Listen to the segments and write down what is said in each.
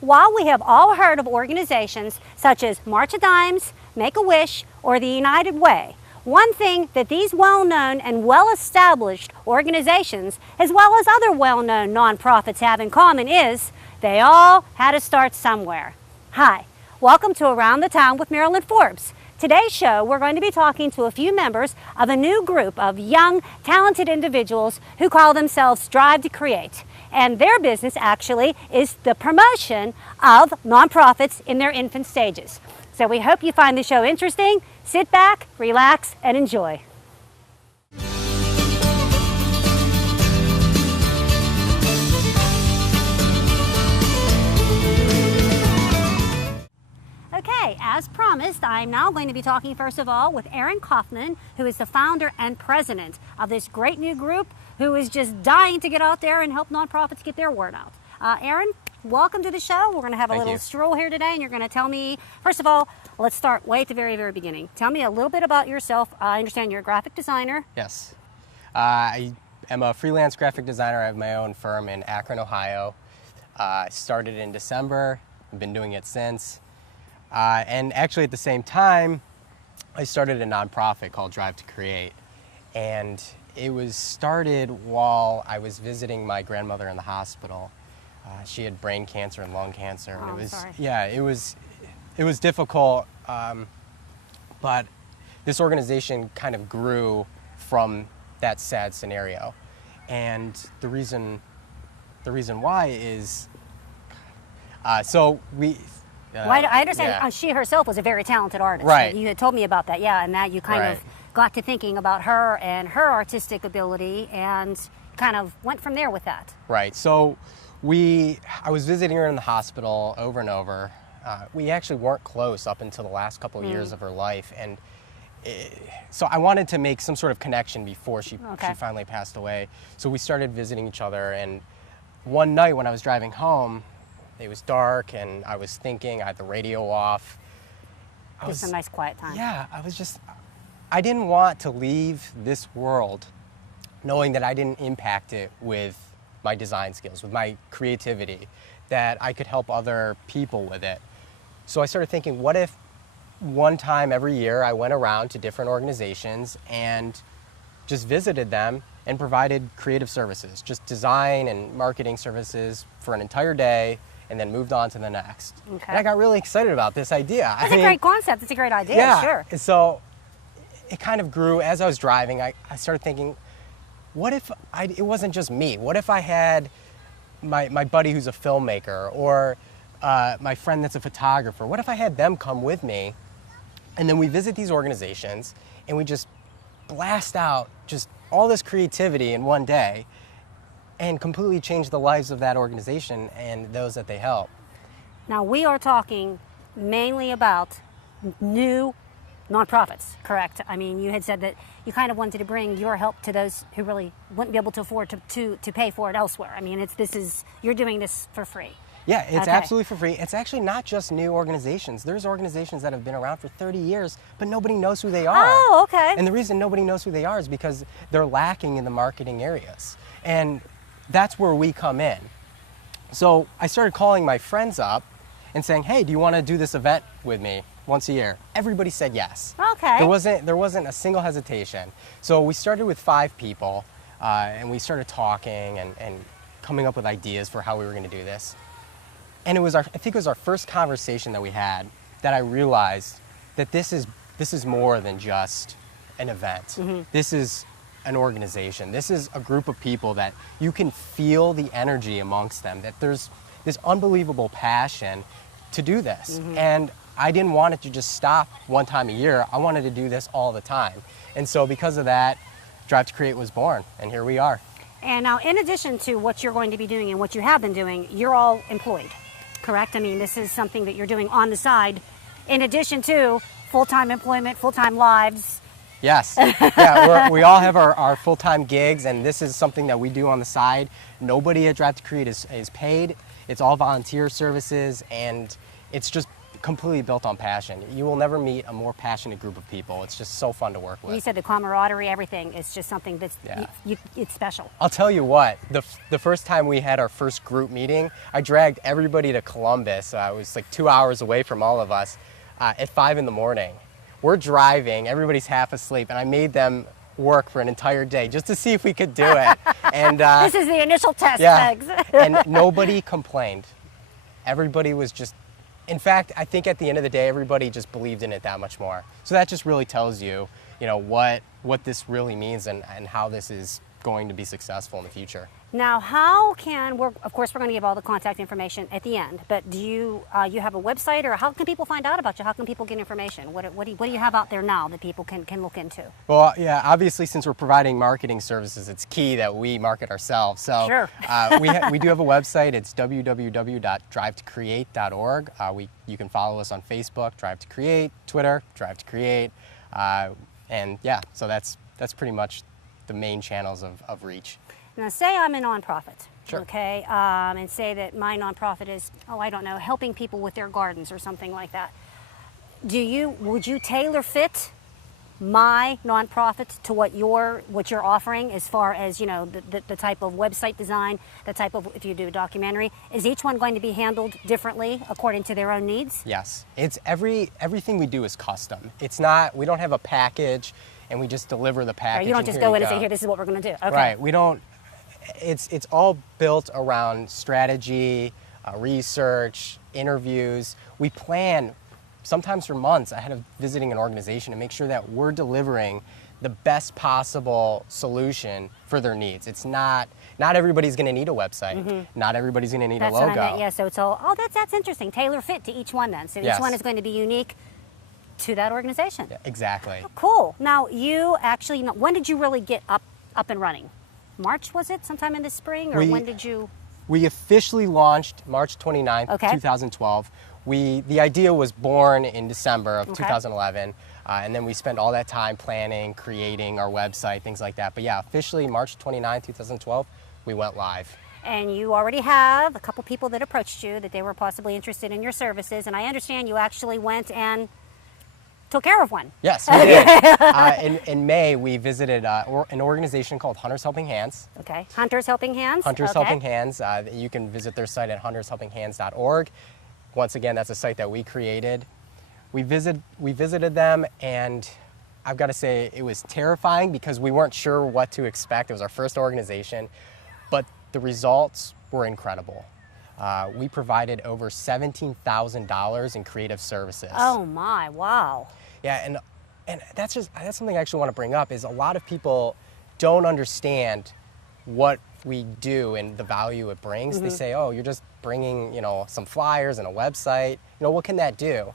While we have all heard of organizations such as March of Dimes, Make-A-Wish, or the United Way, one thing that these well-known and well-established organizations, as well as other well-known nonprofits, have in common is they all had to start somewhere. Hi, welcome to Around the Town with Marilyn Forbes. Today's show, we're going to be talking to a few members of a new group of young, talented individuals who call themselves Drive to Create. And their business actually is the promotion of nonprofits in their infant stages. So we hope you find the show interesting. Sit back, relax, and enjoy. Okay, as promised, I'm now going to be talking first of all with Aaron Kaufman, who is the founder and president of this great new group who is just dying to get out there and help nonprofits get their word out. Aaron, welcome to the show. We're going to have a little stroll here today, and you're going to tell me, first of all, let's start way at the very, very beginning. Tell me a little bit about yourself. I understand you're a graphic designer. Yes. I am a freelance graphic designer. I have my own firm in Akron, Ohio. I started in December. I've been doing it since. And actually at the same time, I started a nonprofit called Drive to Create. And it was started while I was visiting my grandmother in the hospital. She had brain cancer and lung cancer. Oh, it was, sorry. Yeah, it was difficult, but this organization kind of grew from that sad scenario. And the reason why is, Well, I understand she herself was a very talented artist. Right. You had told me about that, yeah, and that you kind of got to thinking about her and her artistic ability and kind of went from there with that. Right. So I was visiting her in the hospital over and over. We actually weren't close up until the last couple of years of her life, and so I wanted to make some sort of connection before she finally passed away. So we started visiting each other, and one night when I was driving home, it was dark, and I was thinking, I had the radio off. Just a nice quiet time. Yeah, I didn't want to leave this world knowing that I didn't impact it with my design skills, with my creativity, that I could help other people with it. So I started thinking, what if one time every year I went around to different organizations and just visited them and provided creative services, just design and marketing services for an entire day, and then moved on to the next. Okay. And I got really excited about this idea. It's a great concept. It's a great idea, yeah. Sure. And so it kind of grew. As I was driving, I started thinking, what if it wasn't just me? What if I had my buddy who's a filmmaker, or my friend that's a photographer? What if I had them come with me, and then we visit these organizations, and we just blast out just all this creativity in one day, and completely change the lives of that organization and those that they help. Now, we are talking mainly about new nonprofits, correct? I mean, you had said that you kind of wanted to bring your help to those who really wouldn't be able to afford to pay for it elsewhere. I mean, you're doing this for free. Yeah, it's absolutely for free. It's actually not just new organizations. There's organizations that have been around for 30 years, but nobody knows who they are. Oh, okay. And the reason nobody knows who they are is because they're lacking in the marketing areas. And that's where we come in. So I started calling my friends up and saying, hey, do you want to do this event with me once a year? Everybody said yes. Okay. There wasn't a single hesitation. So we started with 5 people, and we started talking and coming up with ideas for how we were going to do this. And I think it was our first conversation that we had that I realized that this is more than just an event. Mm-hmm. This is an organization. This is a group of people that you can feel the energy amongst them, that there's this unbelievable passion to do this. Mm-hmm. And I didn't want it to just stop one time a year. I wanted to do this all the time. And so because of that, Drive to Create was born, and here we are. And now, in addition to what you're going to be doing and what you have been doing, you're all employed, correct? I mean, this is something that you're doing on the side, in addition to full-time employment, full-time lives. Yes. Yeah, we all have our full-time gigs, and this is something that we do on the side. Nobody at Drive to Create is paid. It's all volunteer services, and it's completely built on passion. You will never meet a more passionate group of people. It's just so fun to work with. You said the camaraderie, everything is just something that's it's special. I'll tell you what, the first time we had our first group meeting, I dragged everybody to Columbus. It was like 2 hours away from all of us at 5 in the morning. We're driving, everybody's half asleep, and I made them work for an entire day just to see if we could do it. And this is the initial test, yeah, Pegs. and nobody complained. Everybody was just, in fact, I think at the end of the day, everybody just believed in it that much more. So that just really tells you, what this really means and how this is going to be successful in the future. Now, how can of course, we're going to give all the contact information at the end, but do you have a website, or how can people find out about you? How can people get information? What do you have out there now that people can look into? Well, yeah, obviously, since we're providing marketing services, it's key that we market ourselves. So sure. we do have a website. It's www.drivetocreate.org. You can follow us on Facebook, Drive to Create, Twitter, Drive to Create, and yeah, so that's pretty much the main channels of reach. Now, say I'm a nonprofit, sure. Okay, and say that my nonprofit is, I don't know, helping people with their gardens or something like that. Would you tailor fit my nonprofit to what you're offering, as far as the type of website design, the type of, if you do a documentary, is each one going to be handled differently according to their own needs? Yes, it's everything we do is custom. It's not, we don't have a package and we just deliver the package. Right, you don't just go in and say, here, this is what we're going to do. Okay. Right, we don't. It's all built around strategy, research, interviews. We plan sometimes for months ahead of visiting an organization to make sure that we're delivering the best possible solution for their needs. It's not everybody's going to need a website. Mm-hmm. Not everybody's going to need a logo. That's what I meant, yeah. So it's all, that's interesting. Tailor fit to each one then. So yes. Each one is going to be unique to that organization. Yeah, exactly. Oh, cool. Now, you actually, when did you really get up and running? March, was it? Sometime in the spring? Or when did you? We officially launched March 29th, okay. 2012. The idea was born in December of 2011, and then we spent all that time planning, creating our website, things like that. But yeah, officially March 29th, 2012, we went live. And you already have a couple people that approached you that they were possibly interested in your services, and I understand you actually went and took care of one. Yes, we did. In May, we visited an organization called Hunters Helping Hands. Okay, Hunters Helping Hands? Hunters Helping Hands. You can visit their site at huntershelpinghands.org. Once again, that's a site that we created. We visited them, and I've got to say it was terrifying because we weren't sure what to expect. It was our first organization, but the results were incredible. We provided over $17,000 in creative services. Oh my, wow. Yeah, and that's something I actually want to bring up, is a lot of people don't understand what we do and the value it brings. Mm-hmm. They say, oh, you're just bringing, some flyers and a website. What can that do?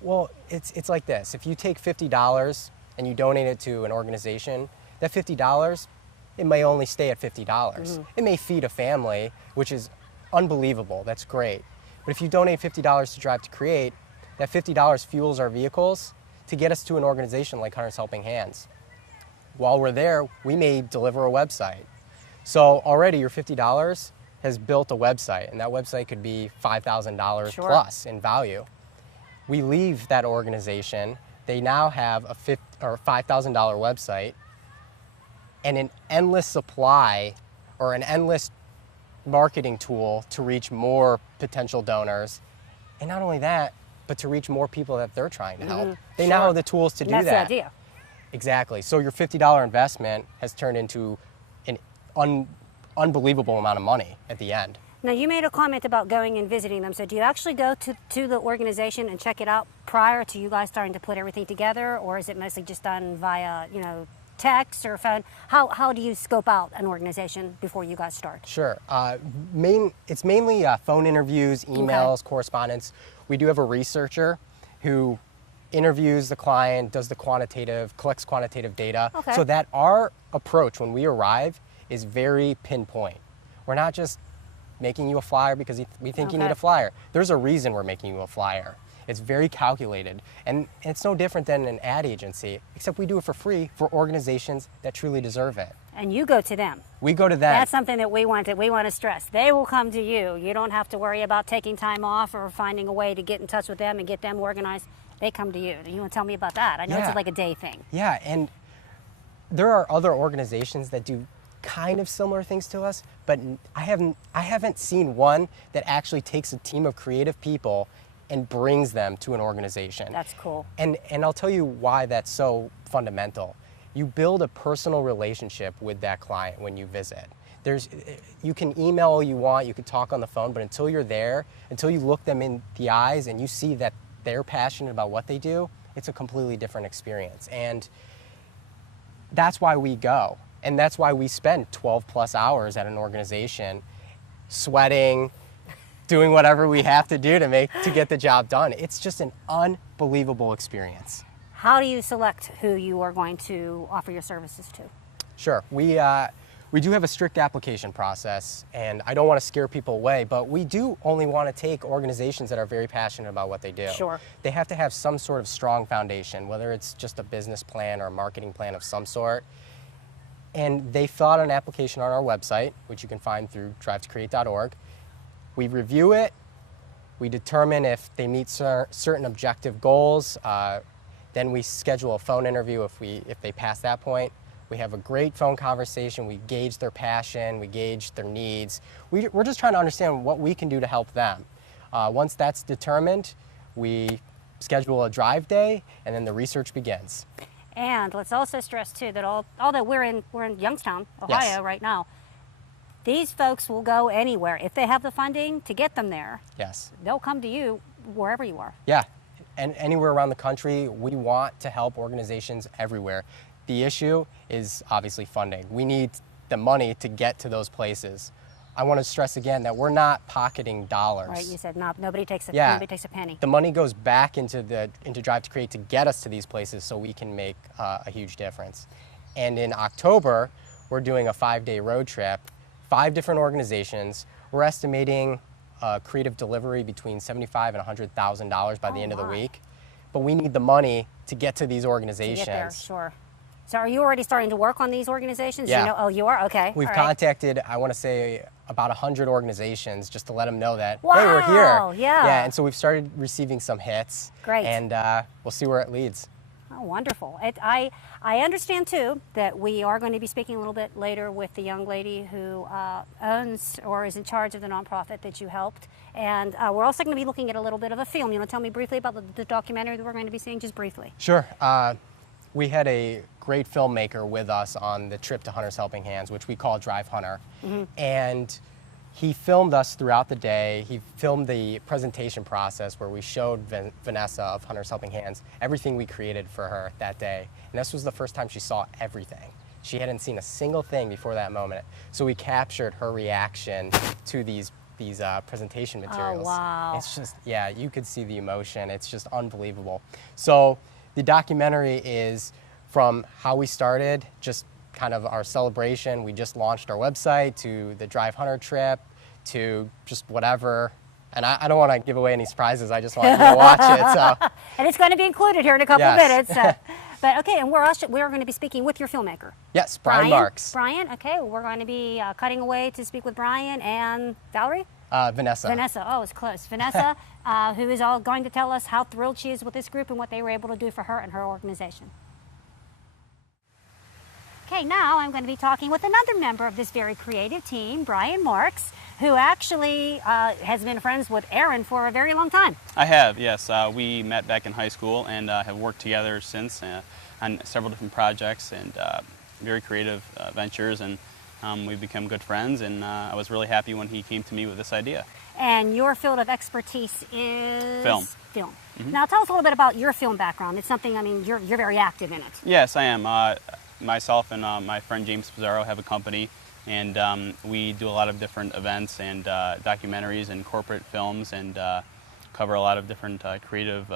Well, it's like this. If you take $50 and you donate it to an organization, that $50, it may only stay at $50. Mm-hmm. It may feed a family, which is unbelievable. That's great. But if you donate $50 to Drive to Create, that $50 fuels our vehicles to get us to an organization like Hunters Helping Hands. While we're there, we may deliver a website. So already your $50 has built a website, and that website could be $5,000 sure. plus in value. We leave that organization, they now have a $5,000 website and an endless supply or an endless marketing tool to reach more potential donors. And not only that, but to reach more people that they're trying to help. Mm-hmm. They now have the tools to do that. That's the idea. Exactly. So your $50 investment has turned into an unbelievable amount of money at the end. Now, you made a comment about going and visiting them. So do you actually go to the organization and check it out prior to you guys starting to put everything together? Or is it mostly just done via, text or phone? How do you scope out an organization before you guys start? Sure. It's mainly phone interviews, emails, correspondence. We do have a researcher who interviews the client, does collects quantitative data, so that our approach when we arrive is very pinpoint. We're not just making you a flyer because we think you need a flyer. There's a reason we're making you a flyer. It's very calculated. And it's no different than an ad agency, except we do it for free for organizations that truly deserve it. And you go to them. We go to them. That's something that we want to stress. They will come to you. You don't have to worry about taking time off or finding a way to get in touch with them and get them organized. They come to you. You want to tell me about that? I know it's like a day thing. Yeah, and there are other organizations that do kind of similar things to us, but I haven't seen one that actually takes a team of creative people and brings them to an organization. That's cool. And I'll tell you why that's so fundamental. You build a personal relationship with that client when you visit. You can email all you want, you can talk on the phone, but until you're there, until you look them in the eyes and you see that they're passionate about what they do, it's a completely different experience. And that's why we go. And that's why we spend 12 plus hours at an organization, sweating, doing whatever we have to do to get the job done. It's just an unbelievable experience. How do you select who you are going to offer your services to? Sure. We do have a strict application process, and I don't want to scare people away, but we do only want to take organizations that are very passionate about what they do. Sure. They have to have some sort of strong foundation, whether it's just a business plan or a marketing plan of some sort. And they fill out an application on our website, which you can find through drivetocreate.org. We review it. We determine if they meet certain objective goals. Then we schedule a phone interview if they pass that point. We have a great phone conversation. We gauge their passion. We gauge their needs. We're just trying to understand what we can do to help them. Once that's determined, we schedule a drive day, and then the research begins. And let's also stress too that although we're in Youngstown, Ohio right now, these folks will go anywhere if they have the funding to get them there. Yes. They'll come to you wherever you are. Yeah, and anywhere around the country, we want to help organizations everywhere. The issue is obviously funding. We need the money to get to those places. I want to stress again that we're not pocketing dollars. Right, you said nobody takes a penny. The money goes back into Drive to Create to get us to these places so we can make a huge difference. And in October, we're doing a 5-day road trip, 5 different organizations. We're estimating creative delivery between $75,000 and $100,000 by the end of the week. But we need the money to get to these organizations. To get there, sure. So are you already starting to work on these organizations? Yeah. You know, oh, you are? Okay. We've contacted, I want to say, about 100 organizations just to let them know that, wow, hey, we're here. Yeah. And so we've started receiving some hits. Great. And we'll see where it leads. Oh, wonderful. I understand, too, that we are going to be speaking a little bit later with the young lady who owns or is in charge of the nonprofit that you helped. And we're also going to be looking at a little bit of a film. You want to tell me briefly about the documentary that we're going to be seeing, just briefly? Sure. We had a great filmmaker with us on the trip to Hunter's Helping Hands, which we call Drive Hunter. Mm-hmm. And he filmed us throughout the day. He filmed the presentation process where we showed Vanessa of Hunter's Helping Hands everything we created for her that day. And this was the first time she saw everything. She hadn't seen a single thing before that moment. So we captured her reaction to these presentation materials. Oh, wow. It's just, yeah, you could see the emotion. It's just unbelievable. So the documentary is from how we started, just kind of our celebration. We just launched our website, to the Drive Hunter trip, to just whatever. And I don't want to give away any surprises. I just want you to watch it. So. And it's going to be included here in a couple of minutes. But okay, and we're going to be speaking with your filmmaker. Yes, Brian Marks. Brian, okay, we're going to be cutting away to speak with Brian and Valerie? Vanessa. Vanessa, oh, it's close. Vanessa, who is all going to tell us how thrilled she is with this group and what they were able to do for her and her organization. Okay, now I'm going to be talking with another member of this very creative team, Brian Marks, who actually has been friends with Aaron for a very long time. I have, yes. We met back in high school and have worked together since on several different projects and very creative ventures, and we've become good friends, and I was really happy when he came to me with this idea. And your field of expertise is? Film. Mm-hmm. Now tell us a little bit about your film background. It's something, I mean, you're very active in it. Yes, I am. Myself and my friend James Pizarro have a company, and we do a lot of different events and documentaries and corporate films, and cover a lot of different creative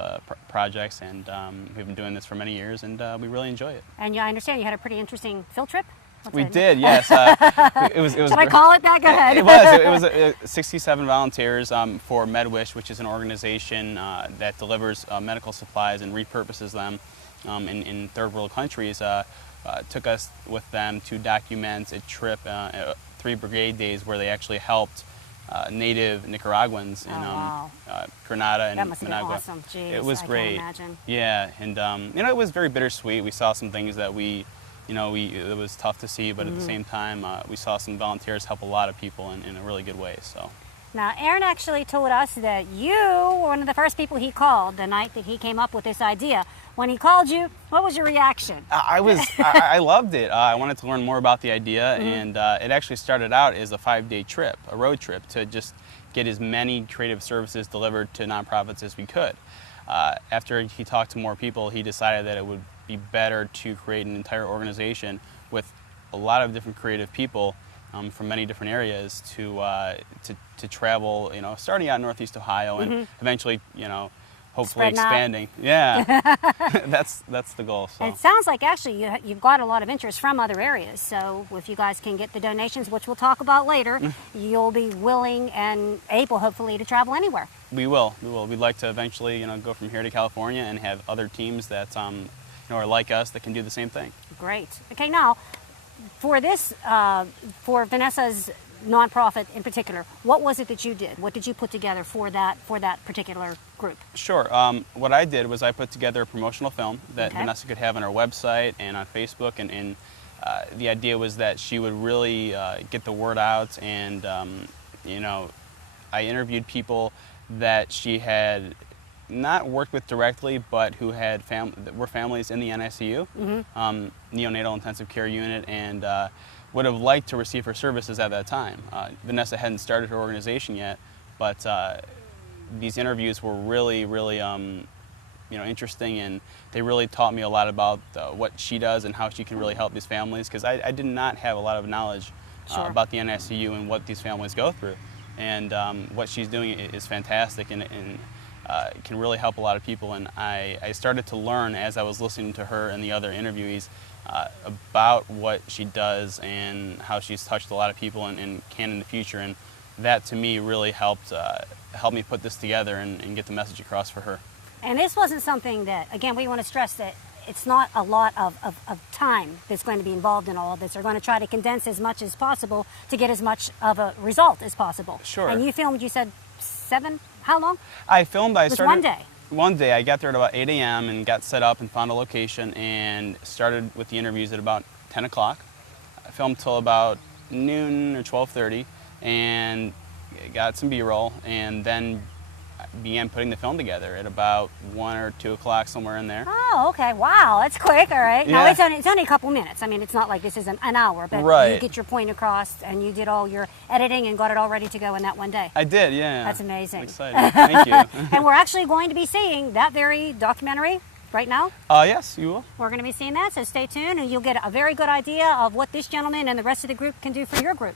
projects, and we've been doing this for many years, and we really enjoy it. And yeah, I understand you had a pretty interesting field trip? We did, yes. It was. Should I call it that? Go ahead. It was 67 volunteers for MedWish, which is an organization that delivers medical supplies and repurposes them in third world countries. Took us with them to document a trip, 3 brigade days, where they actually helped native Nicaraguans in Grenada and that must Managua. Have been awesome. Jeez, it was great. I can't imagine. Yeah, and it was very bittersweet. We saw some things that it was tough to see, but at the same time, we saw some volunteers help a lot of people in a really good way. So. Now, Aaron actually told us that you were one of the first people he called the night that he came up with this idea. When he called you, what was your reaction? I loved it. I wanted to learn more about the idea, and it actually started out as a 5-day trip, a road trip, to just get as many creative services delivered to nonprofits as we could. After he talked to more people, he decided that it would be better to create an entire organization with a lot of different creative people from many different areas to travel, starting out in Northeast Ohio and eventually, hopefully Spreading out. expanding. Yeah, that's the goal. So. And it sounds like actually you've got a lot of interest from other areas. So if you guys can get the donations, which we'll talk about later, you'll be willing and able, hopefully, to travel anywhere. We will. We'd like to eventually, go from here to California and have other teams that are like us that can do the same thing. Great. Okay, now for this, for Vanessa's nonprofit in particular, what was it that you did? What did you put together for that particular group? Sure. What I did was I put together a promotional film that Vanessa could have on her website and on Facebook, and the idea was that she would really get the word out, and I interviewed people that she had not worked with directly, but who had were families in the NICU, neonatal intensive care unit, and would have liked to receive her services at that time. Vanessa hadn't started her organization yet, but these interviews were really, really interesting, and they really taught me a lot about what she does and how she can really help these families, because I did not have a lot of knowledge about the NICU and what these families go through. And what she's doing is fantastic, and can really help a lot of people. And I started to learn as I was listening to her and the other interviewees about what she does and how she's touched a lot of people and can in the future. And that, to me, really helped me put this together and get the message across for her. And this wasn't something that, again, we want to stress that it's not a lot of time that's going to be involved in all of this. They're going to try to condense as much as possible to get as much of a result as possible. Sure. And you filmed, you said 7, how long? I started one day. One day. I got there at about 8 a.m. and got set up and found a location and started with the interviews at about 10 o'clock. I filmed till about noon or 12:30 and got some B-roll, and then began putting the film together at about 1 or 2 o'clock, somewhere in there. Oh, okay. Wow, that's quick. All right. Yeah. Now, it's only a couple minutes. I mean, it's not like this is an hour, but right. You get your point across, and you did all your editing and got it all ready to go in that one day. I did, yeah. That's amazing. I'm excited. Thank you. And we're actually going to be seeing that very documentary right now. Yes, you will. We're going to be seeing that, so stay tuned, and you'll get a very good idea of what this gentleman and the rest of the group can do for your group.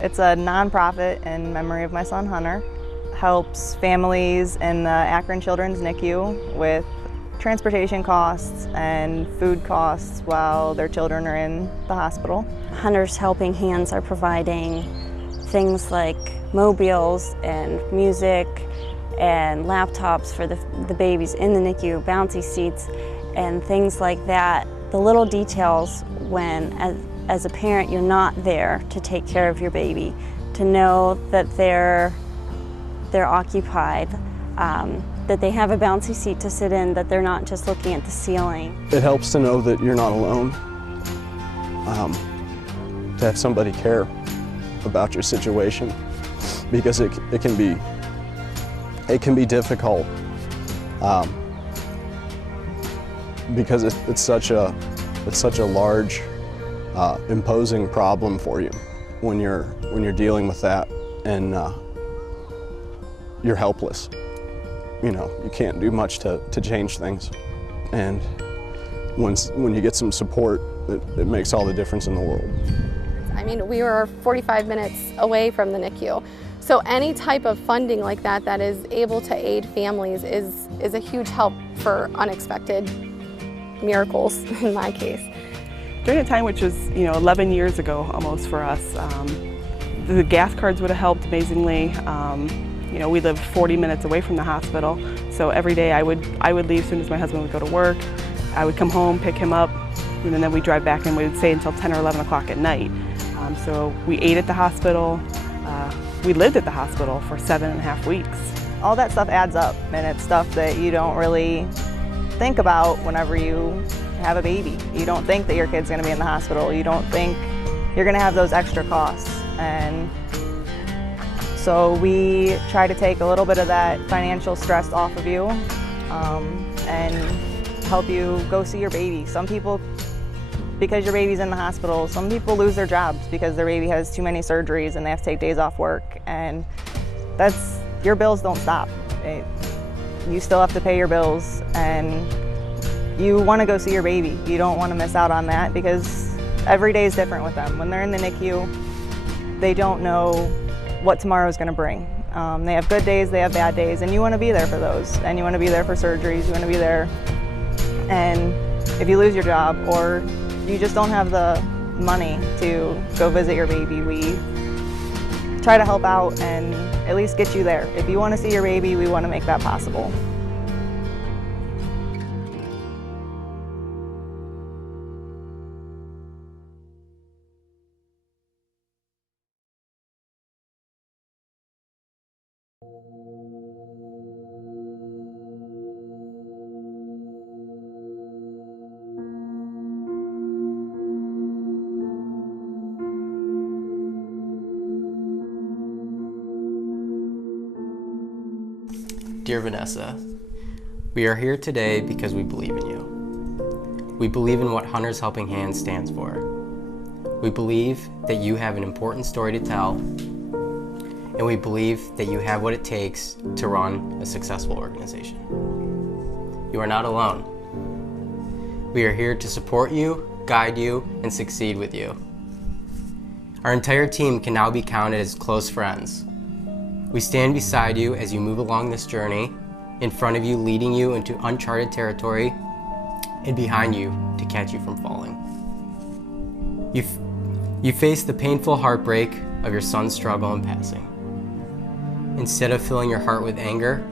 It's a nonprofit in memory of my son Hunter. Helps families in the Akron Children's NICU with transportation costs and food costs while their children are in the hospital. Hunter's Helping Hands are providing things like mobiles and music and laptops for the babies in the NICU, bouncy seats and things like that. The little details when, as a parent, you're not there to take care of your baby, to know that they're occupied, that they have a bouncy seat to sit in, that they're not just looking at the ceiling. It helps to know that you're not alone, to have somebody care about your situation, because it can be difficult, because it's such a large, imposing problem for you when you're dealing with that, and you're helpless. You can't do much to change things, and when you get some support, it makes all the difference in the world. I mean, we were 45 minutes away from the NICU, So any type of funding like that that is able to aid families is a huge help for unexpected miracles in my case. During a time which was 11 years ago almost for us, the gas cards would have helped amazingly. We lived 40 minutes away from the hospital, so every day I would leave as soon as my husband would go to work. I would come home, pick him up, and then we'd drive back and we would stay until 10 or 11 o'clock at night. So we ate at the hospital. We lived at the hospital for 7.5 weeks. All that stuff adds up, and it's stuff that you don't really think about whenever you have a baby. You don't think that your kid's going to be in the hospital. You don't think you're going to have those extra costs. And so we try to take a little bit of that financial stress off of you and help you go see your baby. Some people, because your baby's in the hospital, some people lose their jobs because their baby has too many surgeries and they have to take days off work, and your bills don't stop. You still have to pay your bills, and you want to go see your baby. You don't want to miss out on that because every day is different with them. When they're in the NICU, they don't know what tomorrow is going to bring. They have good days, they have bad days, and you want to be there for those, and you want to be there for surgeries, you want to be there. And if you lose your job or you just don't have the money to go visit your baby, we try to help out and at least get you there. If you want to see your baby, we want to make that possible. Dear Vanessa, we are here today because we believe in you. We believe in what Hunters Helping Hands stands for. We believe that you have an important story to tell, and we believe that you have what it takes to run a successful organization. You are not alone. We are here to support you, guide you, and succeed with you. Our entire team can now be counted as close friends. We stand beside you as you move along this journey, in front of you leading you into uncharted territory, and behind you to catch you from falling. You faced the painful heartbreak of your son's struggle and passing. Instead of filling your heart with anger,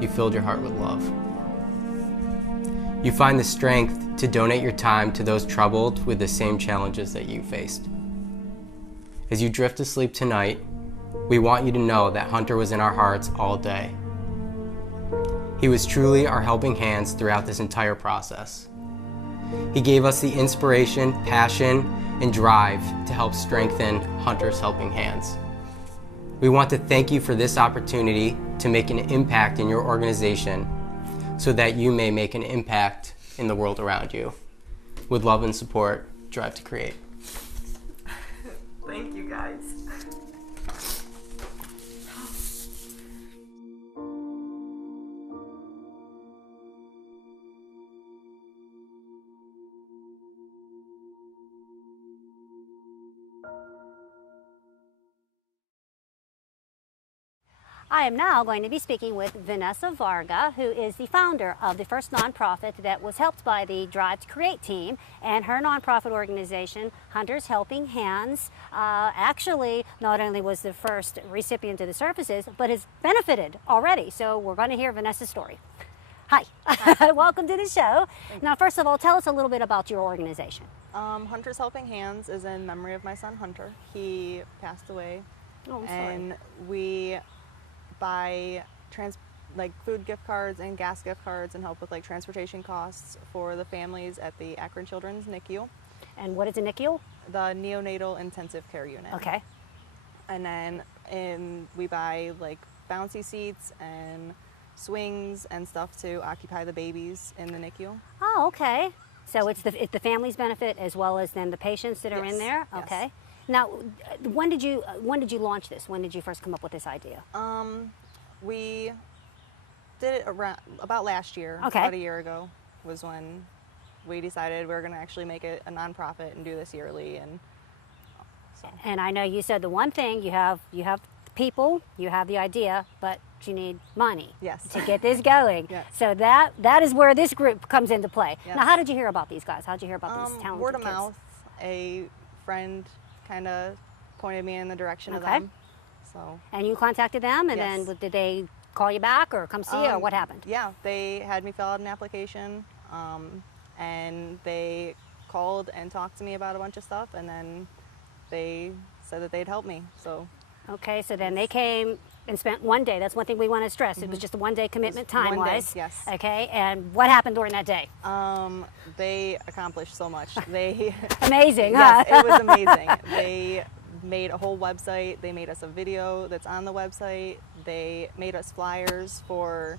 you filled your heart with love. You find the strength to donate your time to those troubled with the same challenges that you faced. As you drift to sleep tonight, we want you to know that Hunter was in our hearts all day. He was truly our helping hands throughout this entire process. He gave us the inspiration, passion, and drive to help strengthen Hunters Helping Hands. We want to thank you for this opportunity to make an impact in your organization so that you may make an impact in the world around you. With love and support, Drive to Create. Thank you, guys. I am now going to be speaking with Vanessa Varga, who is the founder of the first nonprofit that was helped by the Drive to Create team, and her nonprofit organization, Hunters Helping Hands, actually not only was the first recipient of the services, but has benefited already. So we're going to hear Vanessa's story. Hi, welcome to the show. Now, first of all, tell us a little bit about your organization. Hunters Helping Hands is in memory of my son Hunter. He passed away. Oh, I'm sorry. And we buy food gift cards and gas gift cards and help with transportation costs for the families at the Akron Children's NICU. And what is a NICU? The Neonatal Intensive Care Unit. Okay. And then we buy bouncy seats and swings and stuff to occupy the babies in the NICU. Oh, okay. So it's the family's benefit as well as then the patients that are in there? Yes. Okay. Now, when did you launch this? When did you first come up with this idea? We did it about last year. Okay. About a year ago was when we decided we were going to actually make it a nonprofit and do this yearly. And I know you said the one thing you have people, you have the idea, but you need money Yes. to get this going. Yes. So that is where this group comes into play. Yes. Now, how did you hear about these guys? How did you hear about these talented Word of kids? mouth. A friend kind of pointed me in the direction of Okay. them. So. And you contacted them, and Yes. then did they call you back or come see you, or what happened? Yeah, they had me fill out an application, and they called and talked to me about a bunch of stuff, and then they said that they'd help me. So. Okay, so then they came and spent one day. That's one thing we want to stress. It was just a one-day commitment One day, time-wise. yes. Okay, and what happened during that day? They accomplished so much. They Amazing, yes, huh? it was amazing. They made a whole website. They made us a video that's on the website. They made us flyers for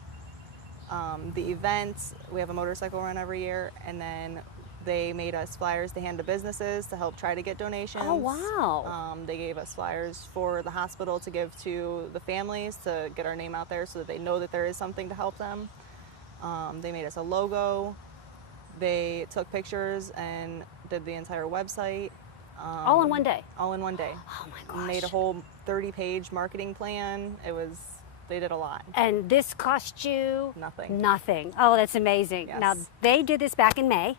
the events. We have a motorcycle run every year, and then they made us flyers to hand to businesses to help try to get donations. Oh, wow. They gave us flyers for the hospital to give to the families to get our name out there so that they know that there is something to help them. They made us a logo. They took pictures and did the entire website. All in one day? All in one day. Oh my gosh. Made a whole 30-page marketing plan. They did a lot. And this cost you? Nothing. Nothing. Oh, that's amazing. Yes. Now, they did this back in May.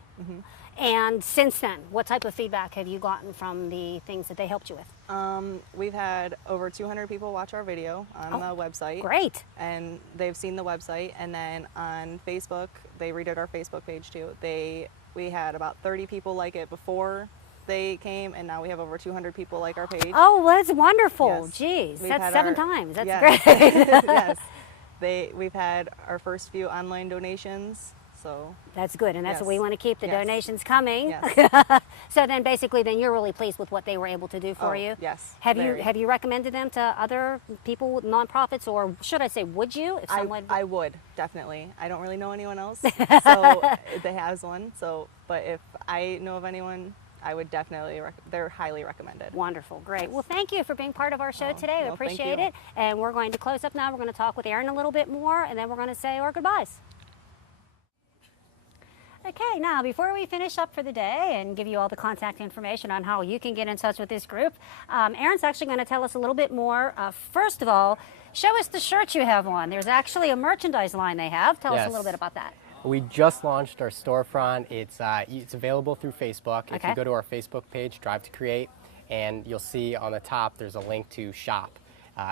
And since then, what type of feedback have you gotten from the things that they helped you with? We've had over 200 people watch our video on the website. Great. And they've seen the website. And then on Facebook, they redid our Facebook page too. We had about 30 people like it before they came, and now we have over 200 people like our page. Oh, well, that's wonderful. Yes. Jeez, We've that's had 7 times. That's yes. great. Yes. We've had our first few online donations, so. That's good, and that's what we Yes. want to keep the Yes. donations coming. Yes. So then basically then you're really pleased with what they were able to do for Oh, you? yes, Have very. you recommended them to other people, nonprofits, or should I say would you? If someone I would, definitely. I don't really know anyone else, so that has one. So, but if I know of anyone, I would definitely, they're highly recommended. Wonderful, great. Well, thank you for being part of our show today. We no, thank appreciate you. it. And we're going to close up now. We're going to talk with Aaron a little bit more, and then we're going to say our goodbyes. Okay, now before we finish up for the day and give you all the contact information on how you can get in touch with this group, Aaron's actually going to tell us a little bit more. First of all, show us the shirt you have on. There's actually a merchandise line they have. Tell us a Yes. little bit about that. We just launched our storefront. It's available through Facebook. If Okay. you go to our Facebook page, Drive to Create, and you'll see on the top there's a link to shop.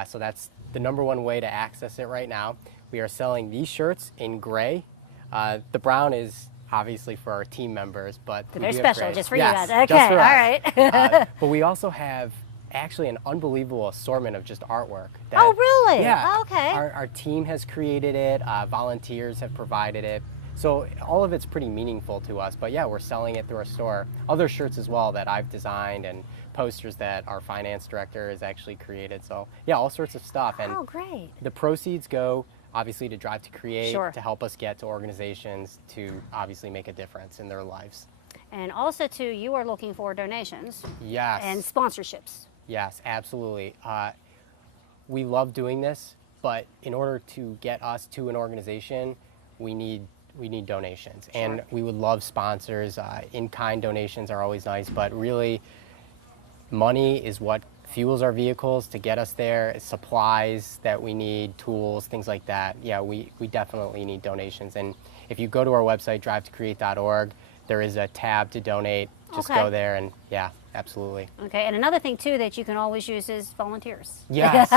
So that's the #1 way to access it right now. We are selling these shirts in gray. The brown is obviously for our team members, but we They're do have special gray. just for Yes, you guys. just Okay, for all us. right. But we also have actually an unbelievable assortment of just artwork. Oh, really? Yeah. Okay. Our team has created it. Volunteers have provided it. So all of it's pretty meaningful to us. But yeah, we're selling it through our store. Other shirts as well that I've designed, and posters that our finance director has actually created. So yeah, all sorts of stuff. And Oh, great. the proceeds go obviously to Drive to Create, Sure. to help us get to organizations to obviously make a difference in their lives. And also, too, you are looking for donations Yes. and sponsorships. Yes, absolutely. We love doing this, but in order to get us to an organization, we need donations. And we would love sponsors. In-kind donations are always nice, but really money is what fuels our vehicles to get us there. Supplies that we need, tools, things like that. Yeah, we definitely need donations. And if you go to our website, drivetocreate.org, there is a tab to donate. Just Okay. go there, and yeah, absolutely. Okay, and another thing, too, that you can always use is volunteers. Yes.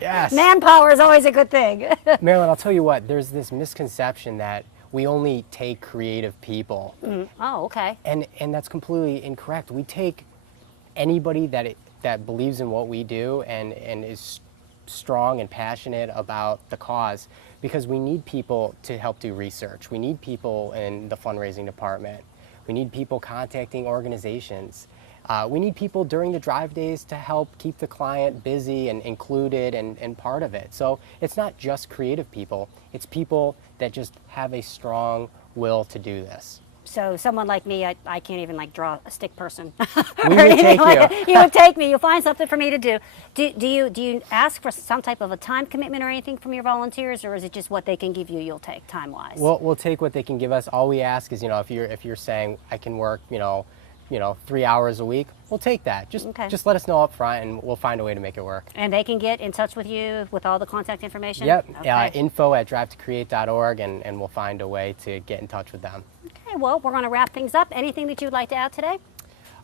Yes. Manpower is always a good thing. Marilyn, I'll tell you what, there's this misconception that we only take creative people. Oh, okay. And that's completely incorrect. We take anybody that believes in what we do and is strong and passionate about the cause, because we need people to help do research. We need people in the fundraising department. We need people contacting organizations. We need people during the drive days to help keep the client busy and included and part of it. So it's not just creative people, it's people that just have a strong will to do this. So someone like me, I can't even like draw a stick person. We would take you. You would take me. You'll find something for me to do. Do you ask for some type of a time commitment or anything from your volunteers, or is it just what they can give you, you'll take time-wise? We'll take what they can give us. All we ask is, if you're saying I can work, 3 hours a week, we'll take that. Just let us know up front and we'll find a way to make it work. And they can get in touch with you with all the contact information? Yep, Okay. info@drivetocreate.org, and we'll find a way to get in touch with them. Okay, well, we're going to wrap things up. Anything that you'd like to add today?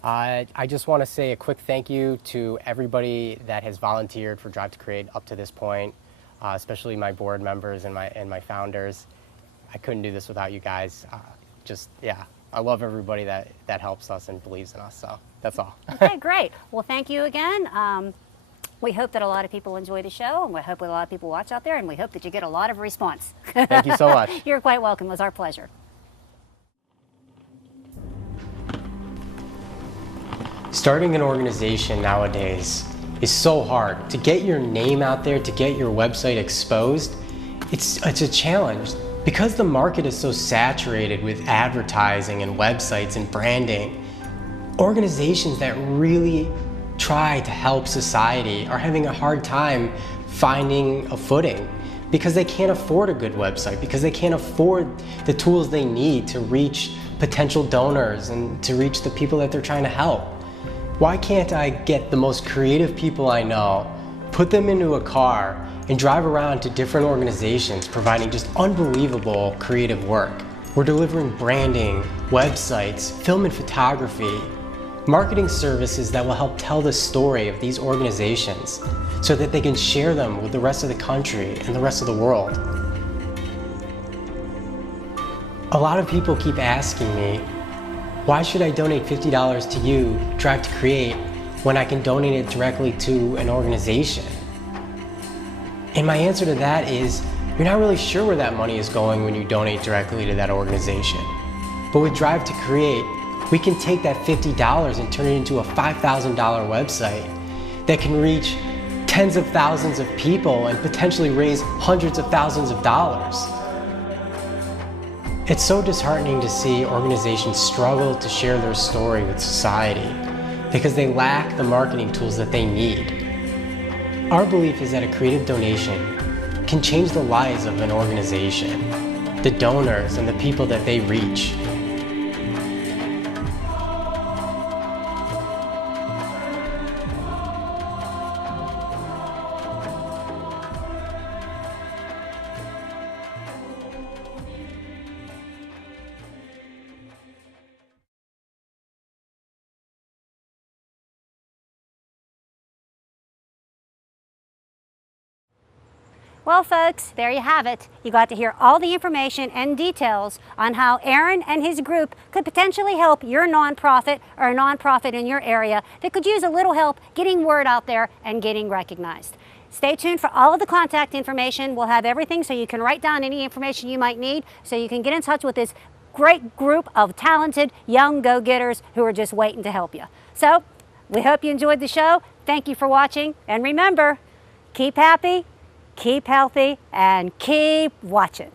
I just want to say a quick thank you to everybody that has volunteered for Drive to Create up to this point, especially my board members and my founders. I couldn't do this without you guys. I love everybody that helps us and believes in us, so that's all. Okay, great. Well, thank you again. We hope that a lot of people enjoy the show, and we hope that a lot of people watch out there, and we hope that you get a lot of response. Thank you so much. You're quite welcome. It was our pleasure. Starting an organization nowadays is so hard. To get your name out there, to get your website exposed, it's a challenge. Because the market is so saturated with advertising and websites and branding, organizations that really try to help society are having a hard time finding a footing because they can't afford a good website, because they can't afford the tools they need to reach potential donors and to reach the people that they're trying to help. Why can't I get the most creative people I know, put them into a car, and drive around to different organizations providing just unbelievable creative work? We're delivering branding, websites, film and photography, marketing services that will help tell the story of these organizations so that they can share them with the rest of the country and the rest of the world. A lot of people keep asking me, why should I donate $50 to you, Drive to Create, when I can donate it directly to an organization? And my answer to that is, you're not really sure where that money is going when you donate directly to that organization. But with Drive to Create, we can take that $50 and turn it into a $5,000 website that can reach tens of thousands of people and potentially raise hundreds of thousands of dollars. It's so disheartening to see organizations struggle to share their story with society because they lack the marketing tools that they need. Our belief is that a creative donation can change the lives of an organization, the donors and the people that they reach. Well, folks, there you have it. You got to hear all the information and details on how Aaron and his group could potentially help your nonprofit or a nonprofit in your area that could use a little help getting word out there and getting recognized. Stay tuned for all of the contact information. We'll have everything so you can write down any information you might need so you can get in touch with this great group of talented young go-getters who are just waiting to help you. So, we hope you enjoyed the show. Thank you for watching, and remember, keep happy, keep healthy, and keep watching.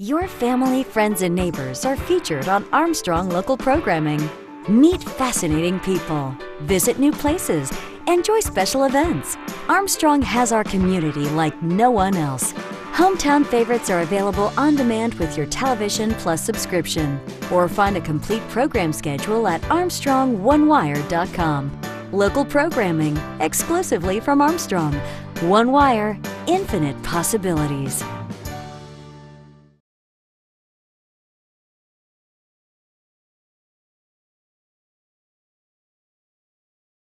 Your family, friends, and neighbors are featured on Armstrong local programming. Meet fascinating people, visit new places, enjoy special events. Armstrong has our community like no one else. Hometown favorites are available on demand with your Television Plus subscription, or find a complete program schedule at ArmstrongOneWire.com. Local programming exclusively from Armstrong. One Wire, infinite possibilities.